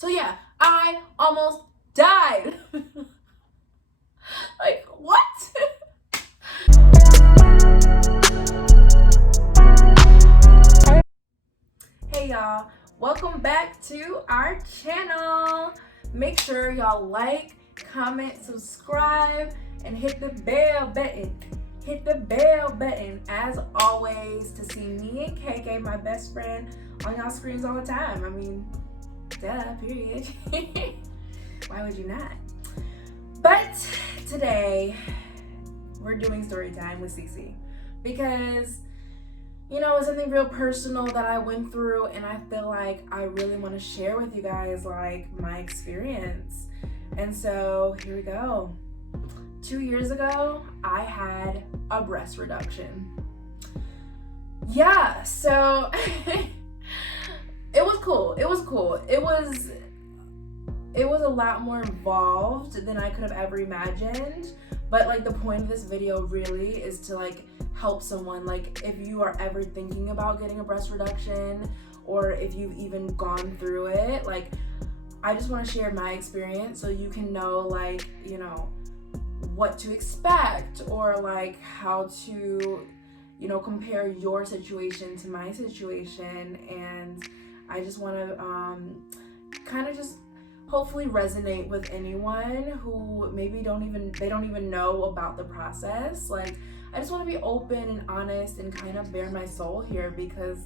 So yeah, I almost died. Like, what? Hey y'all, welcome back to our channel. Make sure y'all like, comment, subscribe, and hit the bell button. Hit the bell button as always to see me and KK, my best friend, on y'all screens all the time. I mean, duh, period. Why would you not? But today we're doing story time with Cece because it's something real personal that I went through, and I feel like I really want to share with you guys like my experience. And so here we go. 2 years ago, I had a breast reduction. Yeah, so it was cool. It was a lot more involved than I could have ever imagined. But like the point of this video really is to like help someone, like if you are ever thinking about getting a breast reduction or if you've even gone through it, like I just want to share my experience so you can know like, what to expect or like how to, compare your situation to my situation. And I just want to kind of just hopefully resonate with anyone who maybe don't even know about the process. Like I just want to be open and honest and kind of bare my soul here because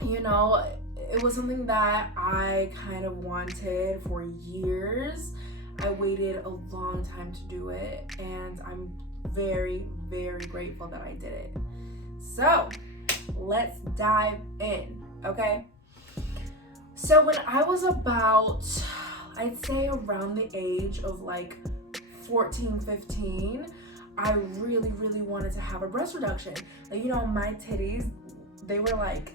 it was something that I kind of wanted for years. I waited a long time to do it, and I'm very, very grateful that I did it. So let's dive in, okay? So when I was about, I'd say around the age of like 14, 15, I really, really wanted to have a breast reduction. Like, my titties, they were like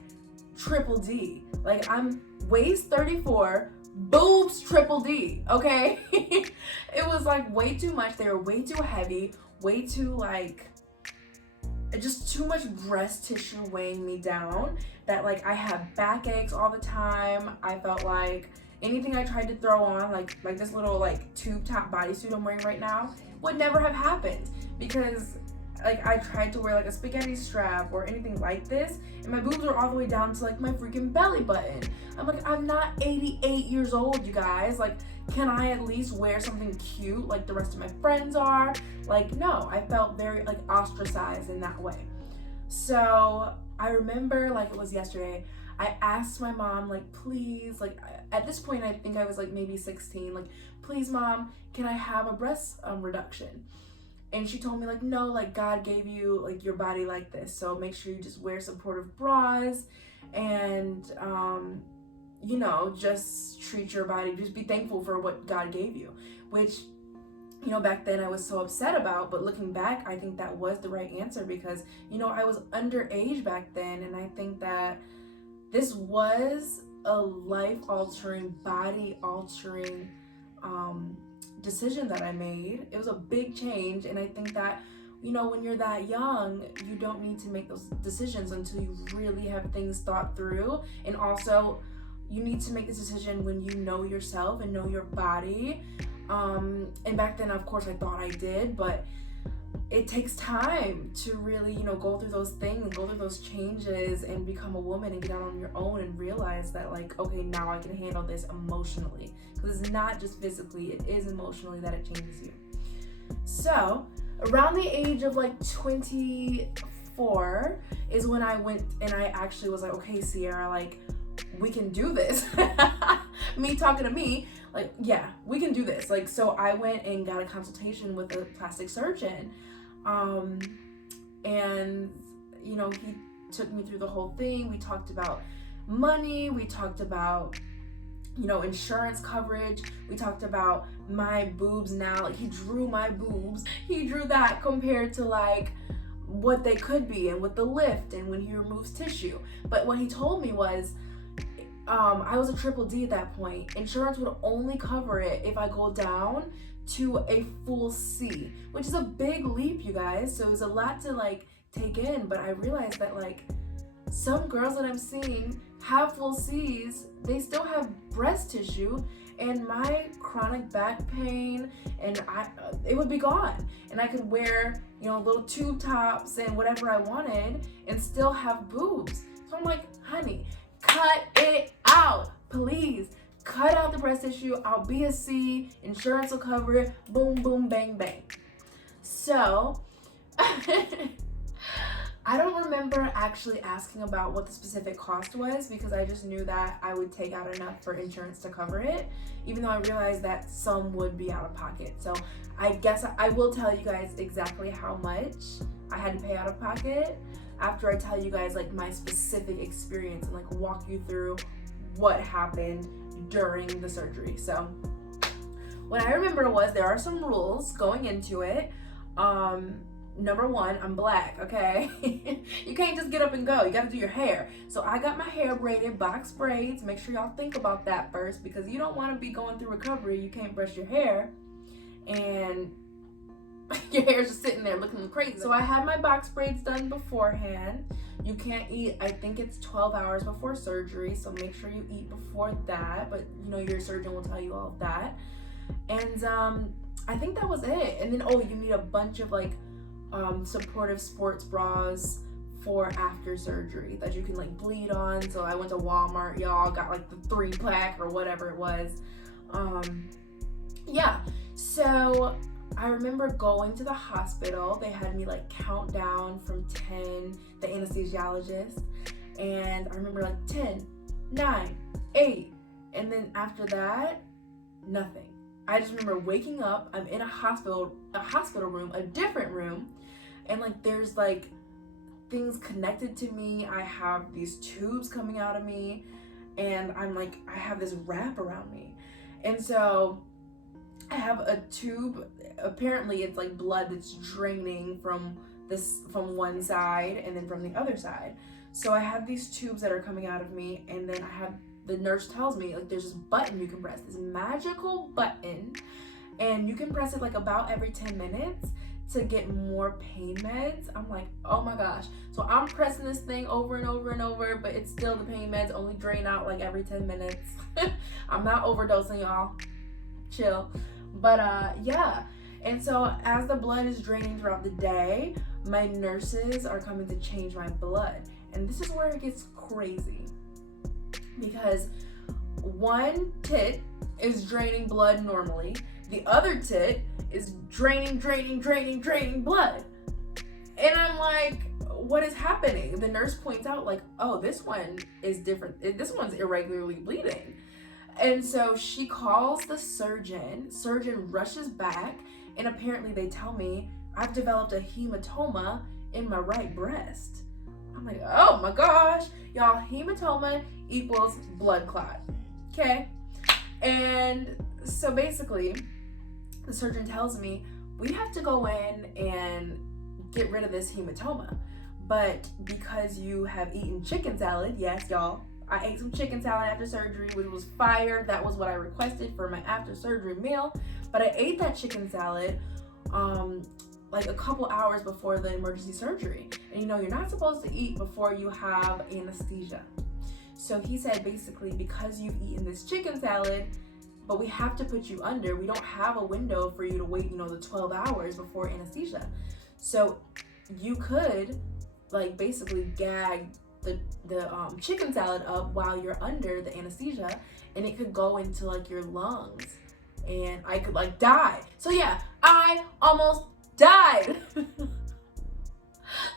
triple D. Like I'm waist 34, boobs triple D, okay? It was like way too much. They were way too heavy, way too like, just too much breast tissue weighing me down that like I had backaches all the time. I felt like anything I tried to throw on, like this little like tube top bodysuit I'm wearing right now, would never have happened because like I tried to wear like a spaghetti strap or anything like this and my boobs were all the way down to like my freaking belly button. I'm like, I'm not 88 years old, you guys. Like, can I at least wear something cute like the rest of my friends are? Like, no, I felt very like ostracized in that way. So I remember like it was yesterday, I asked my mom, like, please, like at this point I think I was like maybe 16, like, please mom, can I have a breast reduction? And she told me like, no, like God gave you like your body like this, so make sure you just wear supportive bras and just treat your body, just be thankful for what God gave you, which back then I was so upset about, but looking back, I think that was the right answer because, I was underage back then, and I think that this was a life-altering, body-altering decision that I made. It was a big change, and I think that, when you're that young, you don't need to make those decisions until you really have things thought through, and also you need to make this decision when you know yourself and know your body. And back then, of course, I thought I did, but it takes time to really, go through those things, go through those changes and become a woman and get out on your own and realize that like, okay, now I can handle this emotionally. Because it's not just physically, it is emotionally that it changes you. So around the age of like 24 is when I went and I actually was like, okay, Sierra, like we can do this. Me talking to me, like, yeah, we can do this. Like, so I went and got a consultation with a plastic surgeon. And, he took me through the whole thing. We talked about money. We talked about, insurance coverage. We talked about my boobs now. Like, he drew my boobs. He drew that compared to, like, what they could be and with the lift and when he removes tissue. But what he told me was, I was a triple D at that point. Insurance would only cover it if I go down to a full C, which is a big leap, you guys. So it was a lot to like take in, but I realized that like some girls that I'm seeing have full C's, they still have breast tissue, and my chronic back pain, and it would be gone. And I could wear, little tube tops and whatever I wanted and still have boobs. So I'm like, honey, cut it out, please. Cut out the breast tissue. I'll be a C. Insurance will cover it. Boom, boom, bang, bang. So, I don't remember actually asking about what the specific cost was, because I just knew that I would take out enough for insurance to cover it, even though I realized that some would be out of pocket. So I guess I will tell you guys exactly how much I had to pay out of pocket after I tell you guys like my specific experience and like walk you through what happened during the surgery. So what I remember was there are some rules going into it. Number one, I'm black, okay? You can't just get up and go. You gotta do your hair. So I got my hair braided, box braids. Make sure y'all think about that first, because you don't want to be going through recovery. You can't brush your hair and your hair's just sitting there looking crazy. So I had my box braids done beforehand. You can't eat, I think it's 12 hours before surgery, so make sure you eat before that. But your surgeon will tell you all of that. And I think that was it. And then you need a bunch of like supportive sports bras for after surgery that you can like bleed on. So I went to Walmart, y'all, got like the 3-pack or whatever it was. Yeah, so I remember going to the hospital. They had me like count down from 10, the anesthesiologist, and I remember like 10, 9, 8, and then after that, nothing. I just remember waking up, I'm in a hospital room, a different room, and like there's like things connected to me. I have these tubes coming out of me, and I'm like, I have this wrap around me. And so I have a tube, apparently it's like blood that's draining from one side and then from the other side. So I have these tubes that are coming out of me, and then the nurse tells me like there's this button you can press, this magical button, and you can press it like about every 10 minutes to get more pain meds. I'm like, oh my gosh. So I'm pressing this thing over and over and over, but it's still the pain meds only drain out like every 10 minutes. I'm not overdosing, y'all. Chill. But yeah. And so as the blood is draining throughout the day, my nurses are coming to change my blood. And this is where it gets crazy, because one tit is draining blood normally. The other tit is draining blood. And I'm like, what is happening? The nurse points out like, oh, this one is different. This one's irregularly bleeding. And so she calls the surgeon. Surgeon rushes back, and apparently they tell me I've developed a hematoma in my right breast. I'm like, oh my gosh. Y'all, hematoma equals blood clot. Okay? And so basically, the surgeon tells me we have to go in and get rid of this hematoma. But because you have eaten chicken salad, yes, y'all, I ate some chicken salad after surgery, which was fire. That was what I requested for my after surgery meal. But I ate that chicken salad like a couple hours before the emergency surgery. And you're not supposed to eat before you have anesthesia. So he said basically, because you've eaten this chicken salad, but we have to put you under, we don't have a window for you to wait, the 12 hours before anesthesia. So you could like basically gag the chicken salad up while you're under the anesthesia, and it could go into like your lungs, and I could like die. So yeah, I almost died.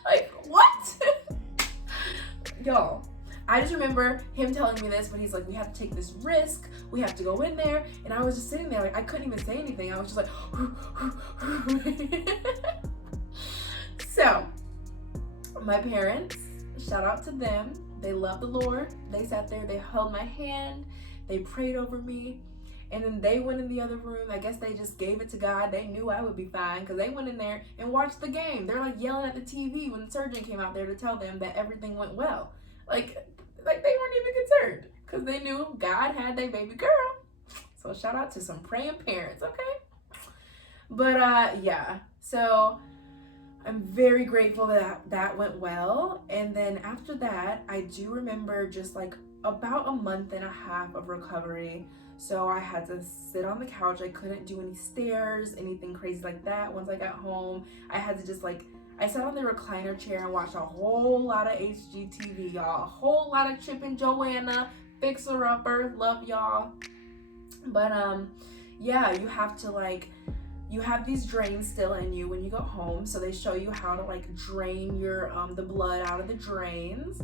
Like, what? Y'all, I just remember him telling me this, but he's like, we have to take this risk, we have to go in there. And I was just sitting there like, I couldn't even say anything. I was just like So my parents, shout out to them, they love the Lord. They sat there, they held my hand, they prayed over me, and then they went in the other room. I guess they just gave it to God. They knew I would be fine, because they went in there and watched the game. They're like yelling at the TV when the surgeon came out there to tell them that everything went well. Like they weren't even concerned, because they knew God had their baby girl. So shout out to some praying parents, okay? But yeah, so I'm very grateful that that went well. And then after that, I do remember just like about a month and a half of recovery. So I had to sit on the couch. I couldn't do any stairs, anything crazy like that. Once I got home, I had to just I sat on the recliner chair and watched a whole lot of HGTV, y'all. A whole lot of Chip and Joanna, Fixer Upper, love y'all. But yeah, you have to you have these drains still in you when you go home. So they show you how to drain your the blood out of the drains.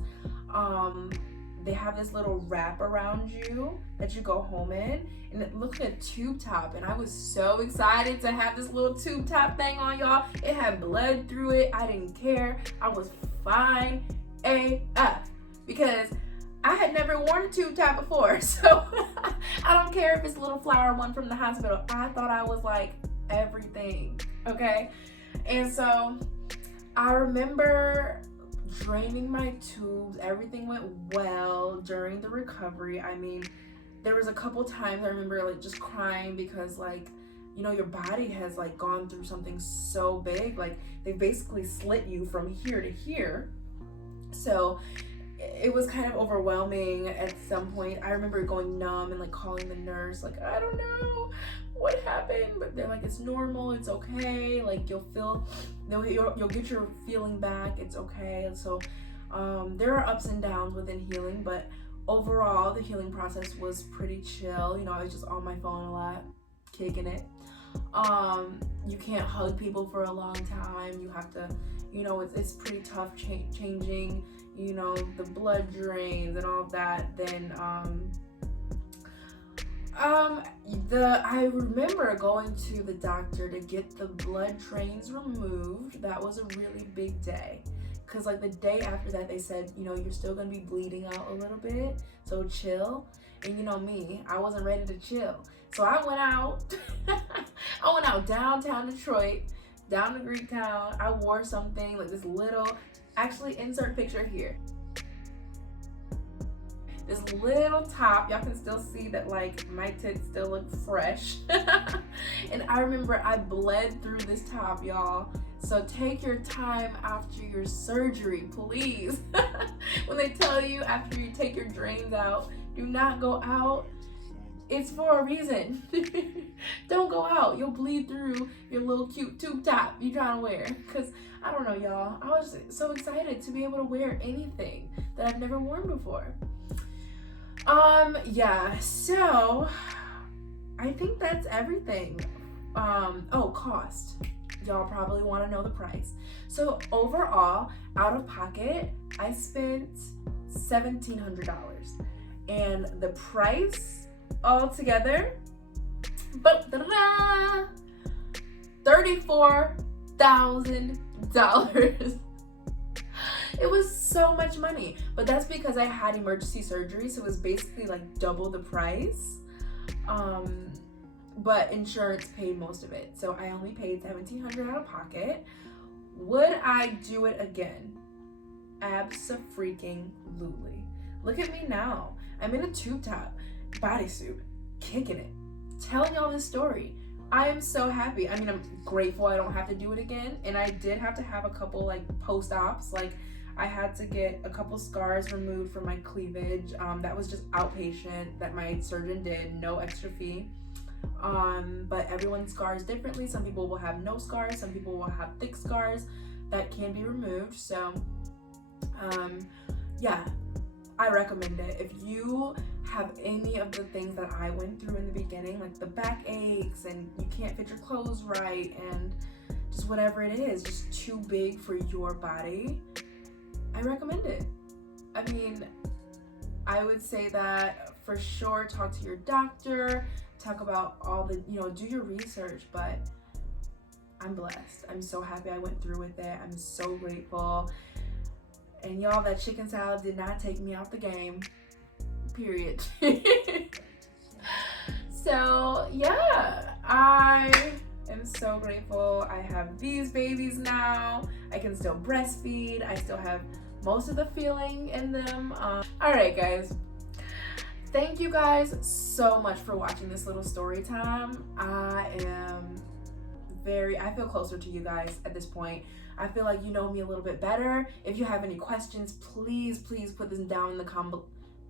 They have this little wrap around you that you go home in, and it looks like a tube top, and I was so excited to have this little tube top thing on, y'all. It had blood through it. I didn't care. I was fine AF because I had never worn a tube top before, so I don't care if it's a little flower one from the hospital. I thought I was everything, okay? And so I remember draining my tubes. Everything went well during the recovery. I mean, there was a couple times I remember just crying because your body has gone through something so big. They basically slit you from here to here. So it was kind of overwhelming at some point. I remember going numb and calling the nurse, I don't know what happened, but they're it's normal, it's okay, you'll get your feeling back, it's okay. And so there are ups and downs within healing, but overall the healing process was pretty chill. I was just on my phone a lot, kicking it. You can't hug people for a long time. You have to, it's pretty tough changing the blood drains and all of that. Then I remember going to the doctor to get the blood drains removed. That was a really big day, because the day after that they said, you're still gonna be bleeding out a little bit, so chill. And me, I wasn't ready to chill, so I went out. I went out downtown Detroit, down to Greektown. I wore something this little, actually insert picture here, this little top. Y'all can still see that my tits still look fresh. And I remember I bled through this top, y'all. So take your time after your surgery, please. When they tell you after you take your drains out, do not go out, it's for a reason. Don't go out. You'll bleed through your little cute tube top you're trying to wear. Because I don't know, y'all, I was so excited to be able to wear anything that I've never worn before. Yeah, so I think that's everything. Cost. Y'all probably want to know the price. So overall, out of pocket, I spent $1,700. And the price altogether, $34,000. It was so much money, but that's because I had emergency surgery, so it was basically double the price. But insurance paid most of it, so I only paid $1,700 out of pocket. Would I do it again? Abso-freaking-lutely. Look at me now. I'm in a tube top bodysuit, kicking it, telling y'all this story. I am so happy. I mean, I'm grateful I don't have to do it again, and I did have to have a couple post-ops. I had to get a couple scars removed from my cleavage. That was just outpatient that my surgeon did, no extra fee. But everyone's scars differently. Some people will have no scars, some people will have thick scars that can be removed. So yeah, I recommend it. If you have any of the things that I went through in the beginning, the back aches and you can't fit your clothes right and just whatever it is, just too big for your body, I recommend it. I mean, I would say that for sure, talk to your doctor, talk about all the, do your research, but I'm blessed. I'm so happy I went through with it. I'm so grateful. And y'all, that chicken salad did not take me off the game, period. So yeah, I am so grateful. I have these babies now. I can still breastfeed. I still have most of the feeling in them. All right, guys. Thank you guys so much for watching this little story time. I feel closer to you guys at this point. I feel like you know me a little bit better. If you have any questions, please put them down in the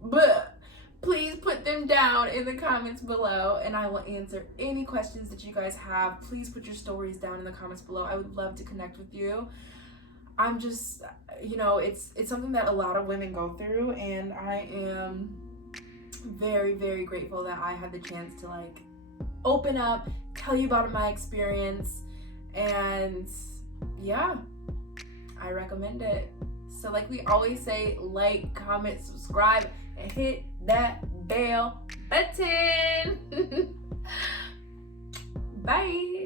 but please put them down in the comments below and I will answer any questions that you guys have. Please put your stories down in the comments below. I would love to connect with you. I'm just, it's something that a lot of women go through, and I am very, very grateful that I had the chance to like open up, tell you about my experience, and yeah, I recommend it. So like we always say, like, comment, subscribe, and hit that bell button. Bye.